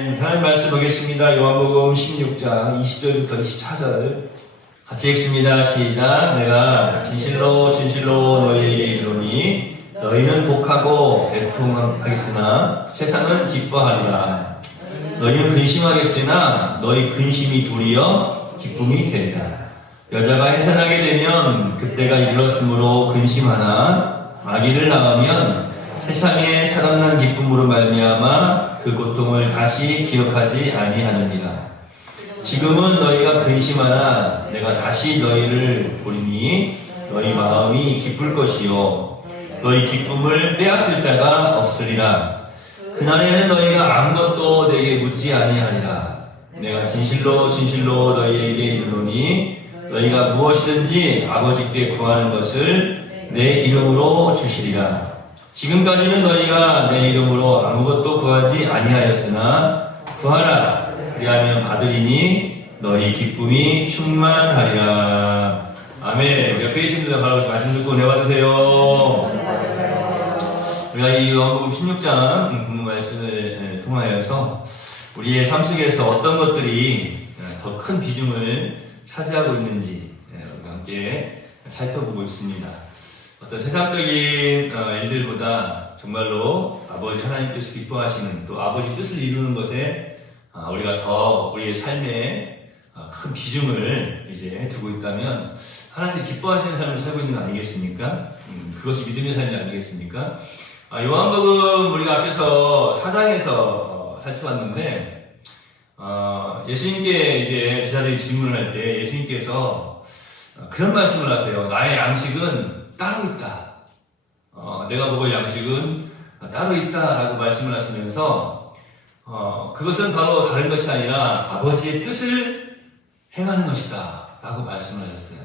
아멘. 하나님 말씀 보겠습니다. 요한복음 16장 20절부터 24절 같이 읽습니다. 시작. 내가 진실로 진실로 너희에게 이르노니 너희는 복하고 애통하겠으나 세상은 기뻐하리라. 너희는 근심하겠으나 너희 근심이 도리어 기쁨이 되리라. 여자가 해산하게 되면 그때가 이르렀으므로 근심하나 아기를 낳으면 세상에 사랑난 기쁨으로 말미암아 그 고통을 다시 기억하지 아니하느니라. 지금은 너희가 근심하나 내가 다시 너희를 보리니 너희 마음이 기쁠 것이요 너희 기쁨을 빼앗을 자가 없으리라. 그날에는 너희가 아무것도 내게 묻지 아니하리라. 내가 진실로 진실로 너희에게 이르노니 너희가 무엇이든지 아버지께 구하는 것을 내 이름으로 주시리라. 지금까지는 너희가 내 이름으로 아무것도 구하지 아니하였으나 구하라. 그리하면 받으리니 너희 기쁨이 충만하리라. 아멘. 우리 옆에 계신 분들 바로 말씀 듣고 은혜 받으세요. 우리가 이 요한복음 16장 본문 말씀을 통하여서 우리의 삶 속에서 어떤 것들이 더 큰 비중을 차지하고 있는지 우리가 함께 살펴보고 있습니다. 어떤 세상적인 일들보다 정말로 아버지 하나님께서 기뻐하시는 또 아버지 뜻을 이루는 것에 우리가 더 우리의 삶에 큰 비중을 이제 두고 있다면 하나님이 기뻐하시는 삶을 살고 있는 거 아니겠습니까? 그것이 믿음의 삶이 아니겠습니까? 요한복음 우리가 앞에서 4장에서 살펴봤는데 예수님께 이제 제자들이 질문을 할 때 예수님께서 그런 말씀을 하세요. 나의 양식은 따로 있다. 내가 먹을 양식은 따로 있다라고 말씀을 하시면서 그것은 바로 다른 것이 아니라 아버지의 뜻을 행하는 것이다 라고 말씀을 하셨어요.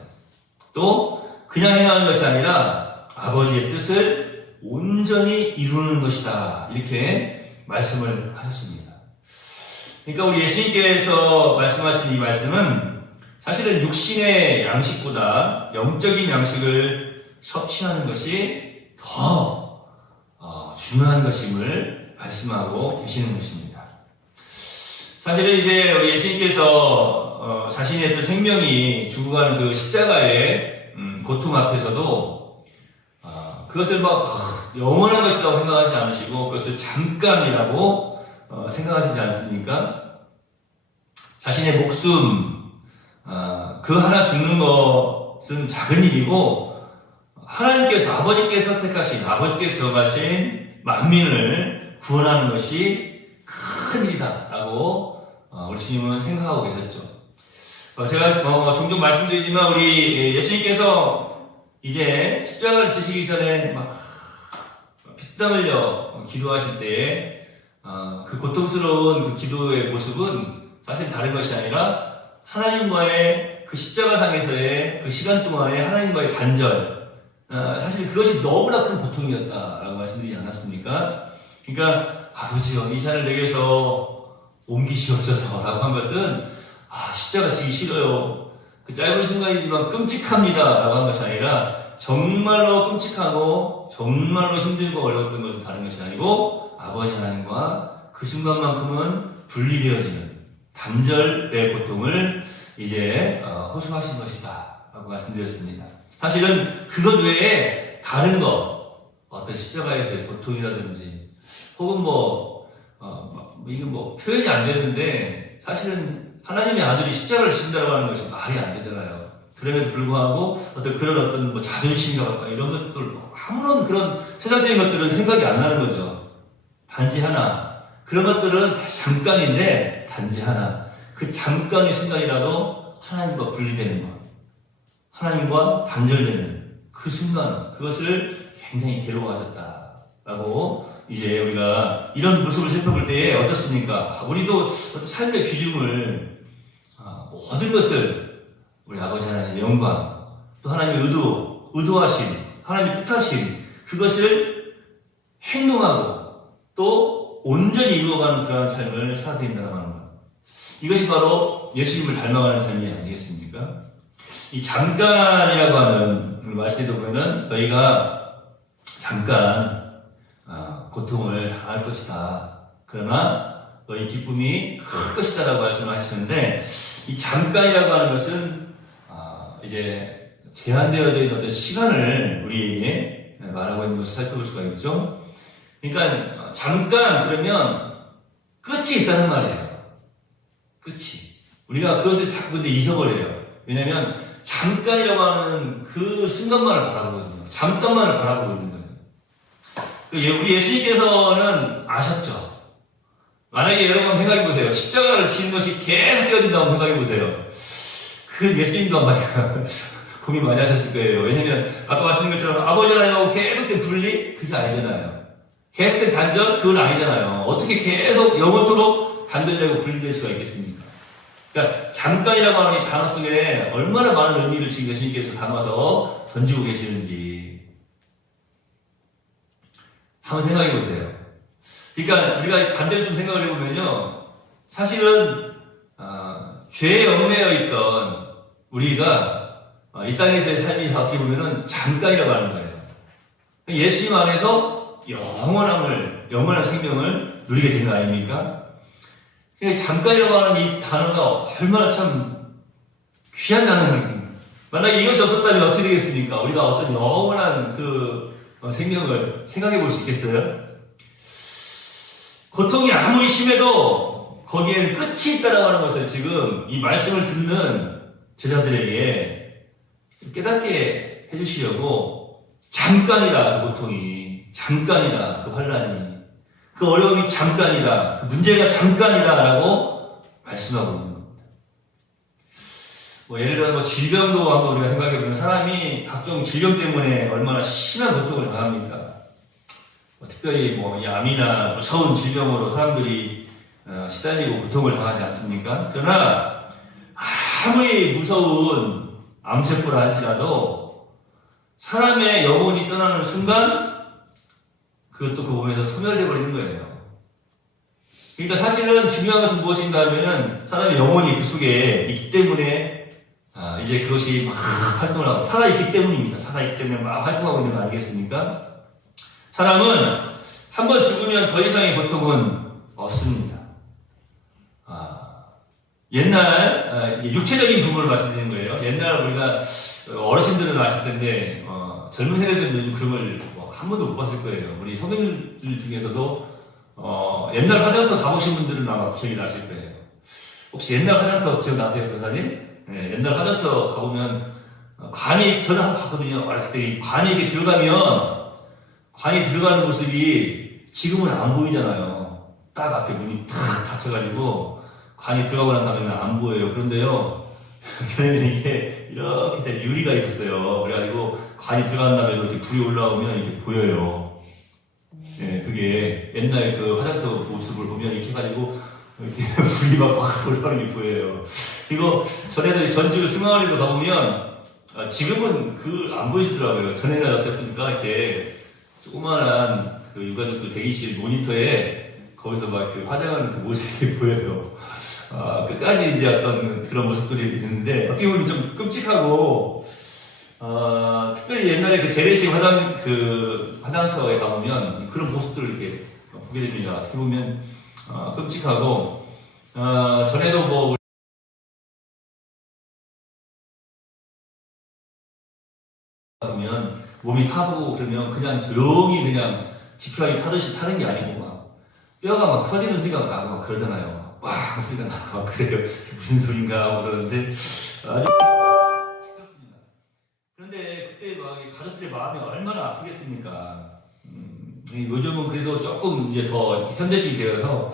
또 그냥 행하는 것이 아니라 아버지의 뜻을 온전히 이루는 것이다 이렇게 말씀을 하셨습니다. 그러니까 우리 예수님께서 말씀하신 이 말씀은 사실은 육신의 양식보다 영적인 양식을 섭취하는 것이 더 중요한 것임을 말씀하고 계시는 것입니다. 사실은 이제 우리 예수님께서 자신의 어떤 생명이 죽어가는 그 십자가의 고통 앞에서도 그것을 막 영원한 것이라고 생각하지 않으시고 그것을 잠깐이라고 생각하시지 않습니까? 자신의 목숨 그 하나 죽는 것은 작은 일이고 하나님께서 아버지께서 택하신 아버지께서 정하신 만민을 구원하는 것이 큰 일이다 라고 우리 주님은 생각하고 계셨죠. 제가 종종 말씀드리지만 우리 예수님께서 이제 십자가를 지시기 전에 막 피땀 흘려 기도하실 때에 그 고통스러운 그 기도의 모습은 사실 다른 것이 아니라 하나님과의 그 십자가상에서의 그 시간 동안에 하나님과의 단절 사실 그것이 너무나 큰 고통이었다라고 말씀드리지 않았습니까? 그러니까 아버지여 이 잔을 내게서 옮기시옵소서 라고 한 것은 십자가 지기 싫어요. 그 짧은 순간이지만 끔찍합니다 라고 한 것이 아니라 정말로 끔찍하고 정말로 힘들고 어려웠던 것은 다른 것이 아니고 아버지 하나님과 그 순간만큼은 분리되어지는 단절의 고통을 이제 호소하신 것이다 라고 말씀드렸습니다. 사실은 그것 외에 다른 것 어떤 십자가에서의 고통이라든지 혹은 이게 표현이 안 되는데 사실은 하나님의 아들이 십자가를 지신다고 하는 것이 말이 안 되잖아요. 그럼에도 불구하고 그런 자존심이라고 이런 것들 아무런 그런 세상적인 것들은 생각이 안 나는 거죠. 단지 하나 그런 것들은 잠깐인데 단지 하나 그 잠깐의 순간이라도 하나님과 분리되는 것 하나님과 단절되는 그 순간 그것을 굉장히 괴로워하셨다라고 이제 우리가 이런 모습을 살펴볼 때에 어떻습니까? 우리도 어떤 삶의 비중을 모든 것을 우리 아버지 하나님의 영광 또 하나님의 의도하심 하나님의 뜻하심 그것을 행동하고 또 온전히 이루어가는 그러한 삶을 살아야 된다는 것. 이것이 바로 예수님을 닮아가는 삶이 아니겠습니까? 이 잠깐이라고 하는 말씀에도 보면은 너희가 잠깐 고통을 당할 것이다. 그러나 너희 기쁨이 클 것이다 라고 말씀을 하시는데, 이 잠깐이라고 하는 것은 이제 제한되어져 있는 어떤 시간을 우리에게 말하고 있는 것을 살펴볼 수가 있죠. 그러니까 잠깐 그러면 끝이 있다는 말이에요. 끝이. 우리가 그것을 자꾸 근데 잊어버려요. 왜냐면 잠깐이라고 하는 그 순간만을 바라보거든요. 잠깐만을 바라보고 있는 거예요. 우리 예수님께서는 아셨죠. 만약에 여러분 생각해보세요. 십자가를 지는 것이 계속 이어진다고 생각해보세요. 그 예수님도 말이야 고민 많이 하셨을 거예요. 왜냐면 아까 말씀드린 것처럼 아버지 하나님하고 계속된 분리? 그게 아니잖아요. 계속된 단절? 그건 아니잖아요. 어떻게 계속 영원토록 단절되고 분리될 수가 있겠습니까? 그러니까 잠깐이라고 하는 이 단어 속에 얼마나 많은 의미를 지금 예수님께서 담아서 던지고 계시는지 한번 생각해 보세요. 그러니까 우리가 반대로 좀 생각을 해보면요, 사실은 죄에 얽매여 있던 우리가 이 땅에서의 삶이 어떻게 보면은 잠깐이라고 하는 거예요. 예수님 안에서 영원한 생명을 누리게 되는 거 아닙니까? 잠깐이라고 하는 이 단어가 얼마나 참 귀한 단어입니까? 만약에 이것이 없었다면 어떻게 되겠습니까? 우리가 어떤 영원한 그 생명을 생각해 볼 수 있겠어요? 고통이 아무리 심해도 거기에는 끝이 있다라고 하는 것을 지금 이 말씀을 듣는 제자들에게 깨닫게 해주시려고, 잠깐이다 그 고통이, 잠깐이다 그 환난이, 그 어려움이 잠깐이다, 그 문제가 잠깐이다라고 말씀하고 있는 겁니다. 예를 들어서 질병도 한번 우리가 생각해보면 사람이 각종 질병 때문에 얼마나 심한 고통을 당합니까? 특별히 이 암이나 무서운 질병으로 사람들이 시달리고 고통을 당하지 않습니까? 그러나 아무리 무서운 암세포라 할지라도 사람의 영혼이 떠나는 순간 그것도 그 몸에서 소멸되어 버리는 거예요. 그러니까 사실은 중요한 것은 무엇인가 하면은 사람의 영혼이 그 속에 있기 때문에 이제 그것이 막 활동을 하고, 살아있기 때문입니다. 살아있기 때문에 막 활동하고 있는 거 아니겠습니까? 사람은 한 번 죽으면 더 이상의 고통은 없습니다. 옛날 육체적인 부분을 말씀드리는 거예요. 옛날 우리가 어르신들은 아실 텐데 젊은 세대들은 그런 걸 한 번도 못 봤을 거예요. 우리 선생님들 중에서도 옛날 화장터 가보신 분들은 아마 기억이 나실 거예요. 혹시 옛날 화장터 기억나세요, 전사님? 네, 옛날 화장터 가보면 저는 한번 봤거든요. 어렸을 때 관이 이렇게 들어가면 관이 들어가는 모습이 지금은 안 보이잖아요. 딱 앞에 문이 탁 닫혀가지고 관이 들어가고 난 다음에는 안 보여요. 그런데요, 저는 이게 이렇게 다 유리가 있었어요. 그래가지고 관이 들어간 다음에 이렇게 불이 올라오면 이렇게 보여요. 예, 그게 옛날 그 화장터 모습을 보면 이렇게 해가지고 이렇게 불이 막 올라오는 게 보여요. 그리고 전에도 전주 승강원에도 가보면 지금은 안 보이시더라고요. 전에는 어땠습니까? 이렇게 조그만한 그 유가족들 대기실 모니터에 거기서 막 그 화장하는 그 모습이 보여요. 끝까지 이제 어떤 그런 모습들이 있는데, 어떻게 보면 좀 끔찍하고, 특별히 옛날에 그 재래식 화장터에 가보면 그런 모습들을 이렇게 보게 됩니다. 어떻게 보면, 끔찍하고, 전에도 보면 몸이 타고 그러면 그냥 조용히 그냥 지푸라기 타듯이 타는 게 아니고 막 뼈가 막 터지는 소리가 나고 막 그러잖아요. 와! 소리가 나고 막 그래요. 무슨 소린가 하고 그러는데 아주 시끄럽습니다. 그런데 그때 막 가족들의 마음이 얼마나 아프겠습니까? 요즘은 그래도 조금 이제 더 이렇게 현대식이 되어서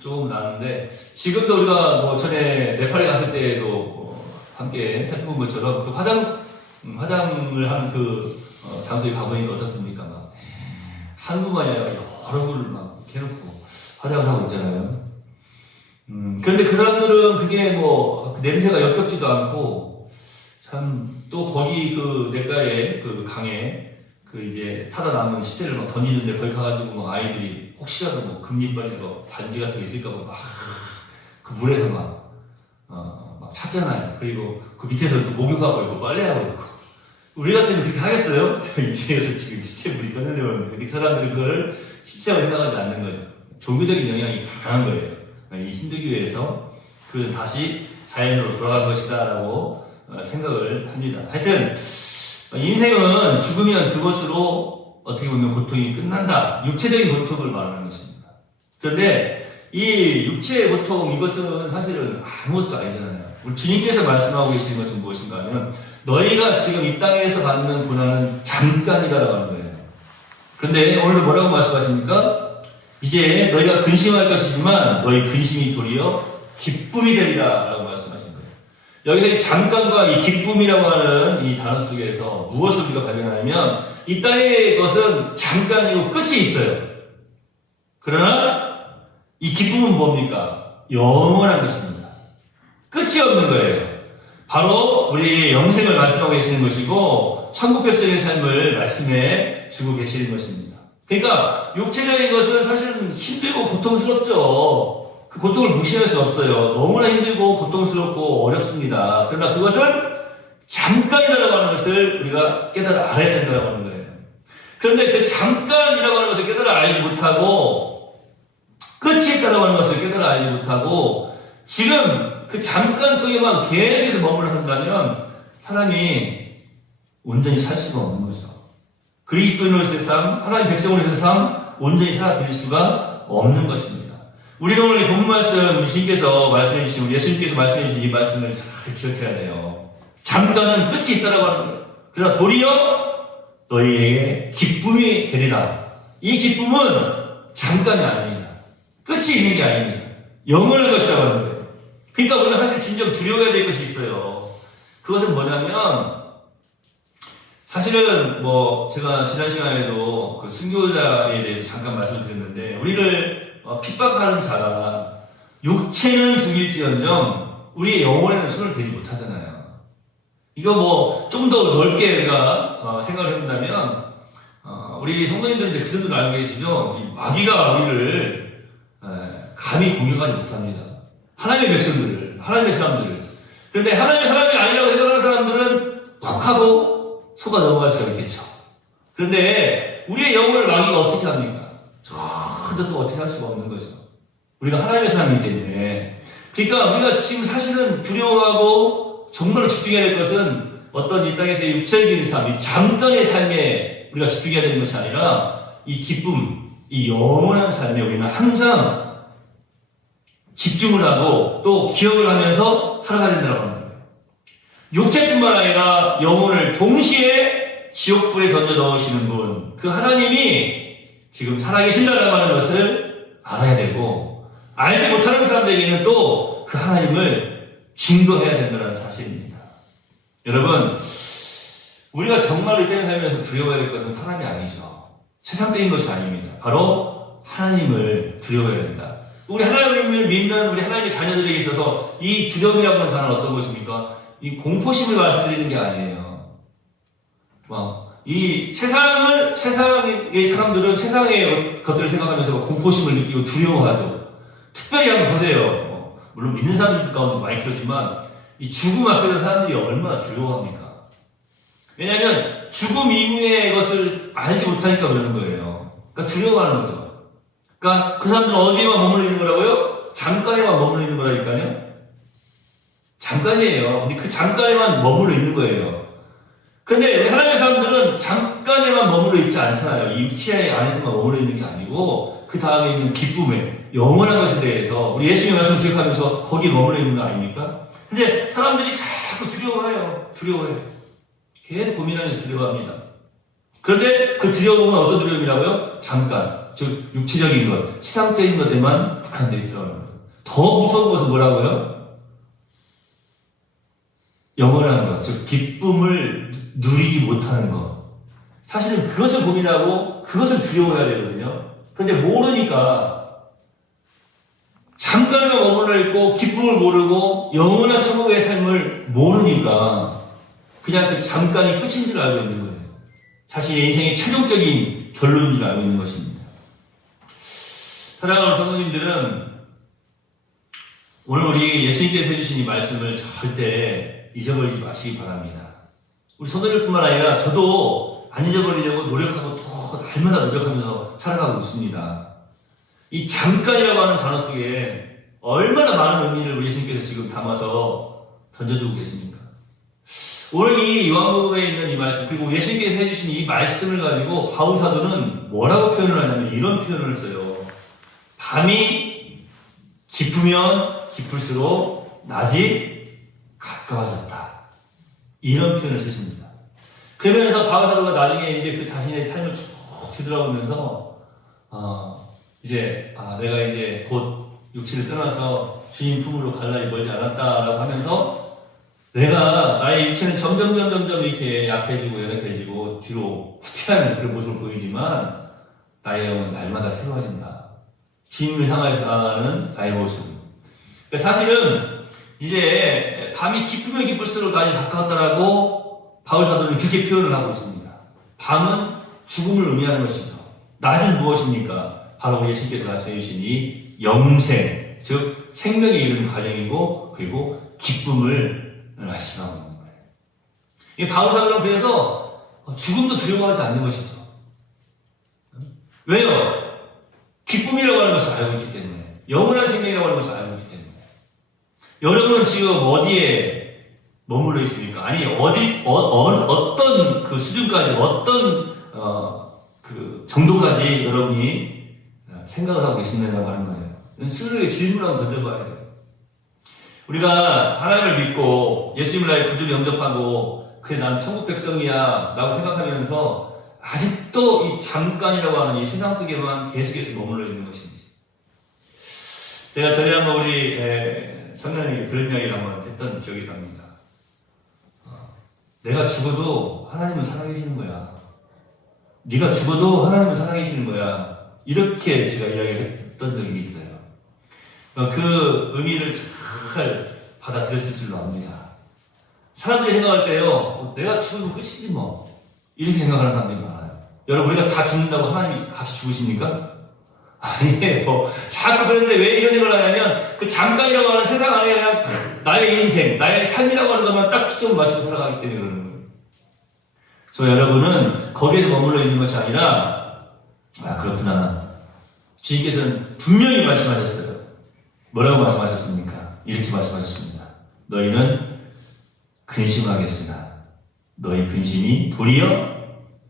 조금 나는데, 지금도 우리가 전에 네팔에 갔을 때에도 함께 살펴본 것처럼 그 화장을 하는 그 장소에 가보니까 어떻습니까? 막 한국만이 아니라 여러 분을 막 해놓고 화장을 하고 있잖아요. 그런데 그 사람들은 그게 그 냄새가 역겹지도 않고, 참 또 거기 그 냇가에 그 강에 그 이제 타다 남은 시체를 막 던지는데 거기 가가지고 막 아이들이 혹시라도 금리빨이나 반지 같은 게 있을까봐 막 그 물에서 막 찾잖아요. 그리고 그 밑에서 또 목욕하고 있고 빨래하고 있고. 우리 같으면 그렇게 하겠어요? 이에서 지금 시체물이 떠내려오는데, 근데 그 사람들은 그걸 시체라고 생각하지 않는 거죠. 종교적인 영향이 강한 거예요. 이 힘들기 위해서 그것은 다시 자연으로 돌아갈 것이다 라고 생각을 합니다. 하여튼 인생은 죽으면 그것으로 어떻게 보면 고통이 끝난다. 육체적인 고통을 말하는 것입니다. 그런데 이 육체의 고통, 이것은 사실은 아무것도 아니잖아요. 우리 주님께서 말씀하고 계시는 것은 무엇인가 하면 너희가 지금 이 땅에서 받는 고난은 잠깐이다라고 하는 거예요. 그런데 오늘도 뭐라고 말씀하십니까? 이제 너희가 근심할 것이지만 너희 근심이 도리어 기쁨이 되리라 라고 말씀하신 거예요. 여기서 이 잠깐과 이 기쁨이라고 하는 이 단어 속에서 무엇을 우리가 발견하냐면 이 땅의 것은 잠깐이고 끝이 있어요. 그러나 이 기쁨은 뭡니까? 영원한 것입니다. 끝이 없는 거예요. 바로 우리에게 영생을 말씀하고 계시는 것이고 천국 백성의 삶을 말씀해 주고 계시는 것입니다. 그러니까 육체적인 것은 사실은 힘들고 고통스럽죠. 그 고통을 무시할 수 없어요. 너무나 힘들고 고통스럽고 어렵습니다. 그러나 그것은 잠깐이라고 하는 것을 우리가 깨달아 알아야 된다고 하는 거예요. 그런데 그 잠깐이라고 하는 것을 깨달아 알지 못하고 끝이 있다고 하는 것을 깨달아 알지 못하고 지금 그 잠깐 속에만 계속해서 머물러 산다면 사람이 온전히 살 수가 없는 거죠. 그리스도인의 세상, 하나님 백성의 세상 온전히 살아드릴 수가 없는 것입니다. 우리가 오늘 본문 말씀, 우리 주님께서 말씀해 주신, 우리 예수님께서 말씀해 주신 이 말씀을 잘 기억해야 돼요. 잠깐은 끝이 있다라고 하는 거예요. 그러나 도리어 너희에게 기쁨이 되리라. 이 기쁨은 잠깐이 아닙니다. 끝이 있는 게 아닙니다. 영원한 것이라고 하는 거예요. 그러니까 우리가 사실 진정 두려워해야 될 것이 있어요. 그것은 뭐냐면 사실은 제가 지난 시간에도 그 순교자에 대해서 잠깐 말씀을 드렸는데 우리를 핍박하는 자가 육체는 죽일지언정 우리의 영혼에는 손을 대지 못하잖아요. 이거 좀 더 넓게 우리가 생각을 해본다면 우리 성도님들은 이제 그 정도는 알고 계시죠? 이 마귀가 우리를 감히 공격하지 못합니다. 하나님의 백성들을, 하나님의 사람들을. 그런데 하나님의 사람이 아니라고 생각하는 사람들은 콕 하고 속아 넘어갈 수가 있겠죠. 그런데 우리의 영혼을 마귀가 어떻게 합니까? 저도 또 어떻게 할 수가 없는 거죠. 우리가 하나님의 사람이기 때문에. 그러니까 우리가 지금 사실은 두려워하고 정말로 집중해야 될 것은 어떤 이 땅에서의 육체적인 삶, 이 잠깐의 삶에 우리가 집중해야 되는 것이 아니라 이 기쁨, 이 영원한 삶에 우리는 항상 집중을 하고 또 기억을 하면서 살아가야 된다고 하는 거예요. 육체뿐만 아니라 영혼을 동시에 지옥불에 던져 넣으시는 분, 그 하나님이 지금 살아계신다라고 하는 것을 알아야 되고 알지 못하는 사람들에게는 또 그 하나님을 증거해야 된다는 사실입니다. 여러분, 우리가 정말 이 땅에 살면서 두려워해야 될 것은 사람이 아니죠. 세상적인 것이 아닙니다. 바로 하나님을 두려워해야 된다. 우리 하나님을 믿는 우리 하나님의 자녀들에게 있어서 이 두려움이라고 하는 단어는 어떤 것입니까? 이 공포심을 말씀드리는 게 아니에요. 이 세상의 사람들은 세상의 것들을 생각하면서 공포심을 느끼고 두려워하죠. 특별히 한번 보세요. 물론 믿는 사람들 가운데 많이 그러지만 이 죽음 앞에서 사람들이 얼마나 두려워합니까? 왜냐하면 죽음 이후의 것을 알지 못하니까 그러는 거예요. 그러니까 두려워하는 거죠. 그러니까 그 사람들은 어디에만 머물러 있는 거라고요? 잠깐에만 머물러 있는 거라니까요. 잠깐이에요. 근데 그 잠깐에만 머물러 있는 거예요. 그런데 하나님의 사람들은 잠깐에만 머물러 있지 않잖아요. 이 육체 안에서만 머물러 있는 게 아니고 그 다음에 있는 기쁨에 영원한 것에 대해서 우리 예수님의 말씀을 기억하면서 거기에 머물러 있는 거 아닙니까? 근데 사람들이 자꾸 두려워해요. 계속 고민하면서 두려워합니다. 그런데 그 두려움은 어떤 두려움이라고요? 잠깐, 즉 육체적인 것, 세상적인 것에만 국한되어 있더라는 거예요. 더 무서운 것은 뭐라고요? 영원한 것, 즉 기쁨을 누리지 못하는 것. 사실은 그것을 고민하고 그것을 두려워해야 되거든요. 그런데 모르니까 잠깐만 머물러 있고 기쁨을 모르고 영원한 천국의 삶을 모르니까 그냥 그 잠깐이 끝인 줄 알고 있는 거예요. 자신의 인생의 최종적인 결론인 줄 알고 있는 것입니다. 사랑하는 성도님들은 오늘 우리 예수님께서 해주신 이 말씀을 절대 잊어버리지 마시기 바랍니다. 우리 성도들뿐만 아니라 저도 안 잊어버리려고 노력하고 또 날마다 노력하면서 살아가고 있습니다. 이 잠깐이라고 하는 단어 속에 얼마나 많은 의미를 우리 예수님께서 지금 담아서 던져주고 계십니까? 오늘 이 요한복음에 있는 이 말씀, 그리고 예수님께서 해주신 이 말씀을 가지고 바울 사도는 뭐라고 표현을 하냐면 이런 표현을 써요. 밤이 깊으면 깊을수록 낮이 가까워졌다. 이런 표현을 쓰십니다. 그러면서 바울 사도가 나중에 이제 그 자신의 삶을 쭉 뒤돌아보면서 내가 이제 곧 육체를 떠나서 주님 품으로 갈 날이 멀지 않았다라고 하면서 내가 나의 육체는 점점 이렇게 약해지고 연약해지고 뒤로 후퇴하는 그런 모습을 보이지만 나의 영은 날마다 새로워진다. 주님을 향해서 나아가는 나의 모습. 사실은 이제 밤이 깊으면 깊을수록 낮이 가까웠다라고 바울 사도는 그렇게 표현을 하고 있습니다. 밤은 죽음을 의미하는 것이죠. 낮은 무엇입니까? 바로 우리 예수님께서 말씀해주신 이 영생, 즉 생명에 이르는 과정이고 그리고 기쁨을 말씀하고 있는 거예요. 이 바울 사도는 그래서 죽음도 두려워하지 않는 것이죠. 왜요? 기쁨이라고 하는 것을 알고 있기 때문에, 영원한 생명이라고 하는 것을 알고 있기 때문에. 여러분은 지금 어디에 머물러 있습니까? 아니 어떤 그 수준까지, 어떤 그 정도까지 여러분이 생각을 하고 계신다고 하는 거예요. 스스로에게 질문을 한번 던져봐야 돼요. 우리가 하나님을 믿고 예수님을 나의 구주로 영접하고 그래 난 천국 백성이야 라고 생각하면서 아직도 이 잠깐이라고 하는 이 세상 속에만 계속해서 머물러 있는 것인지. 제가 전에 한번 우리 청년에게 그런 이야기를 한번 했던 기억이 납니다. 내가 죽어도 하나님은 살아계시는 거야. 네가 죽어도 하나님은 살아계시는 거야. 이렇게 제가 이야기를 했던 적이 있어요. 그 의미를 잘 받아들였을 줄로 압니다. 사람들이 생각할 때요, 내가 죽으면 끝이지 뭐. 이렇게 생각하는 사람들이 많아요. 여러분, 우리가 다 죽는다고 하나님이 같이 죽으십니까? 아니에요. 자꾸 그런데 왜 이런 생각을 하냐면, 그 잠깐이라고 하는 세상 안에 그냥 나의 인생, 나의 삶이라고 하는 것만 딱 초점을 맞춰서 살아가기 때문에 그러는 거예요. 저 여러분은 거기에서 머물러 있는 것이 아니라, 그렇구나. 주님께서는 분명히 말씀하셨어요. 뭐라고 말씀하셨습니까? 이렇게 말씀하셨습니다. 너희는 근심하겠으나 너희 근심이 도리어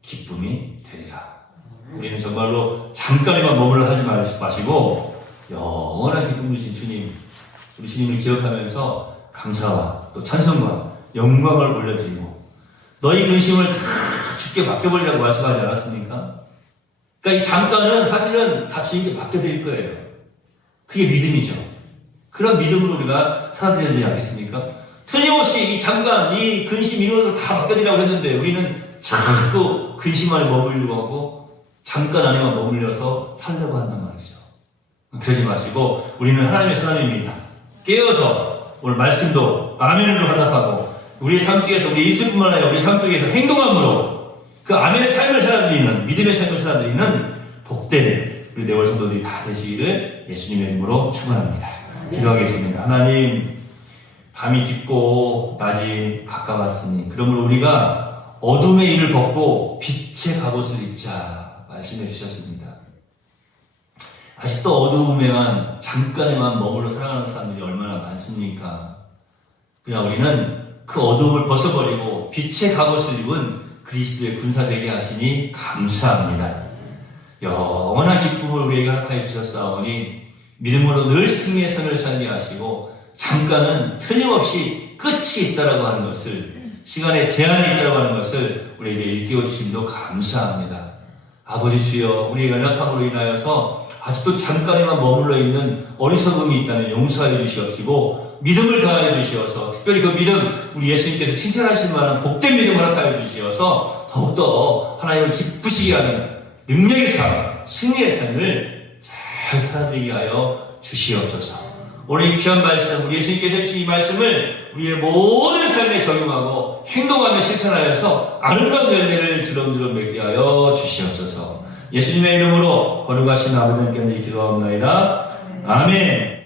기쁨이 되리라. 우리는 정말로 잠깐에만 머물러 하지 마시고 영원한 기쁨 주신 주님, 우리 주님을 기억하면서 감사와 또 찬송과 영광을 올려드리고 너희 근심을 다 주께 맡겨버리라고 말씀하지 않았습니까? 그러니까 이 잠깐은 사실은 다 주님께 맡겨드릴 거예요. 그게 믿음이죠. 그런 믿음으로 우리가 살아드려야 되지 않겠습니까? 틀림없이 이 잠깐, 이 근심 이런 것을 다 맡겨드리라고 했는데 우리는 자꾸 근심 안에 머물려고 하고 잠깐 안에만 머물려서 살려고 한단 말이죠. 그러지 마시고 우리는 하나님의 사람입니다. 깨어서 오늘 말씀도 아멘으로 화답하고 우리의 삶 속에서 우리 입술뿐만 아니라 우리 삶 속에서 행동함으로 그 아멘의 삶을 살아드리는 믿음의 삶을 살아드리는 복된 우리 네월 성도들이 다 되시기를 예수님의 이름으로 축원합니다. 기도하겠습니다. 하나님, 밤이 깊고 낮이 가까웠으니 그러므로 우리가 어둠의 일을 벗고 빛의 갑옷을 입자 말씀해 주셨습니다. 아직도 어두움에만 잠깐에만 머물러 살아가는 사람들이 얼마나 많습니까? 그냥 우리는 그 어두움을 벗어버리고 빛의 갑옷을 입은 그리스도의 군사 되게 하시니 감사합니다. 영원한 기쁨을 우리에게 허락하여 주셨사오니 믿음으로 늘 승리의 선을 살게 하시고 잠깐은 틀림없이 끝이 있다라고 하는 것을, 시간에 제한이 있다라고 하는 것을 우리에게 일깨워 주심도 감사합니다. 아버지 주여, 우리의 연약함으로 인하여서 아직도 잠깐에만 머물러 있는 어리석음이 있다면 용서하여 주시옵시고 믿음을 다하여 주시어서 특별히 그 믿음, 우리 예수님께서 칭찬하실 만한 복된 믿음을 허락하여 주시어서 더욱더 하나님을 기쁘시게 하는 능력의 삶, 승리의 삶을 잘 살아들게 하여 주시옵소서. 오늘 이 귀한 말씀, 우리 예수님께서 해주신 이 말씀을 우리의 모든 삶에 적용하고 행동하며 실천하여서 아름다운 열매를 주렁주렁 맺게 하여 주시옵소서. 예수님의 이름으로 거룩하신 아버지 하나님께 기도하옵나이다. 아멘.